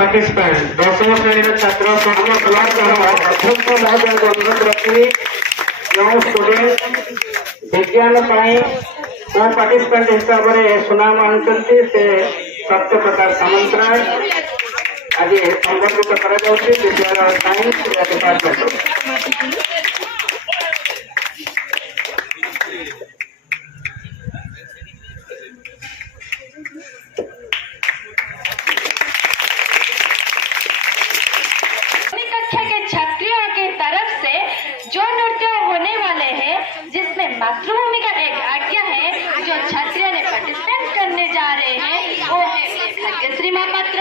Participant 10 श्रेणी छात्र प्रथम क्लास अध्यक्ष महोदय को अनुरोध रखी जो स्टूडेंट विज्ञान को पार्टिसिपेंट हिसाब से सुनाम आनुंट से सत्य प्रकाश सामंतराय आज संबर्धित कर साइंस डिपार्टमेंट। कक्षा के छात्रियों की तरफ से जो नृत्य होने वाले हैं जिसमें मातृभूमि का एक आज्ञा है जो छात्रियों ने पार्टिसिपेट करने जा रहे हैं वो है भाग्यश्री महापात्र।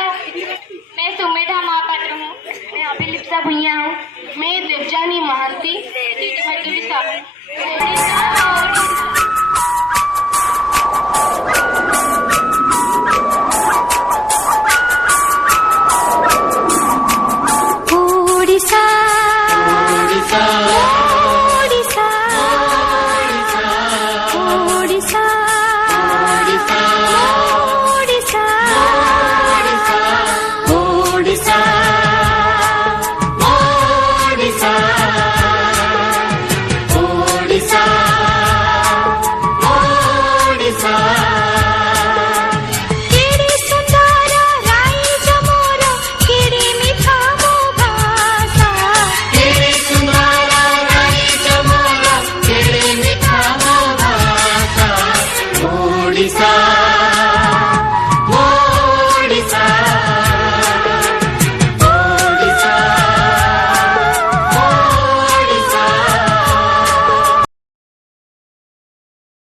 मैं सुमेधा महापात्र हूँ। मैं अभिलिप्सा भुइया हूँ। मैं देवजानी महंती।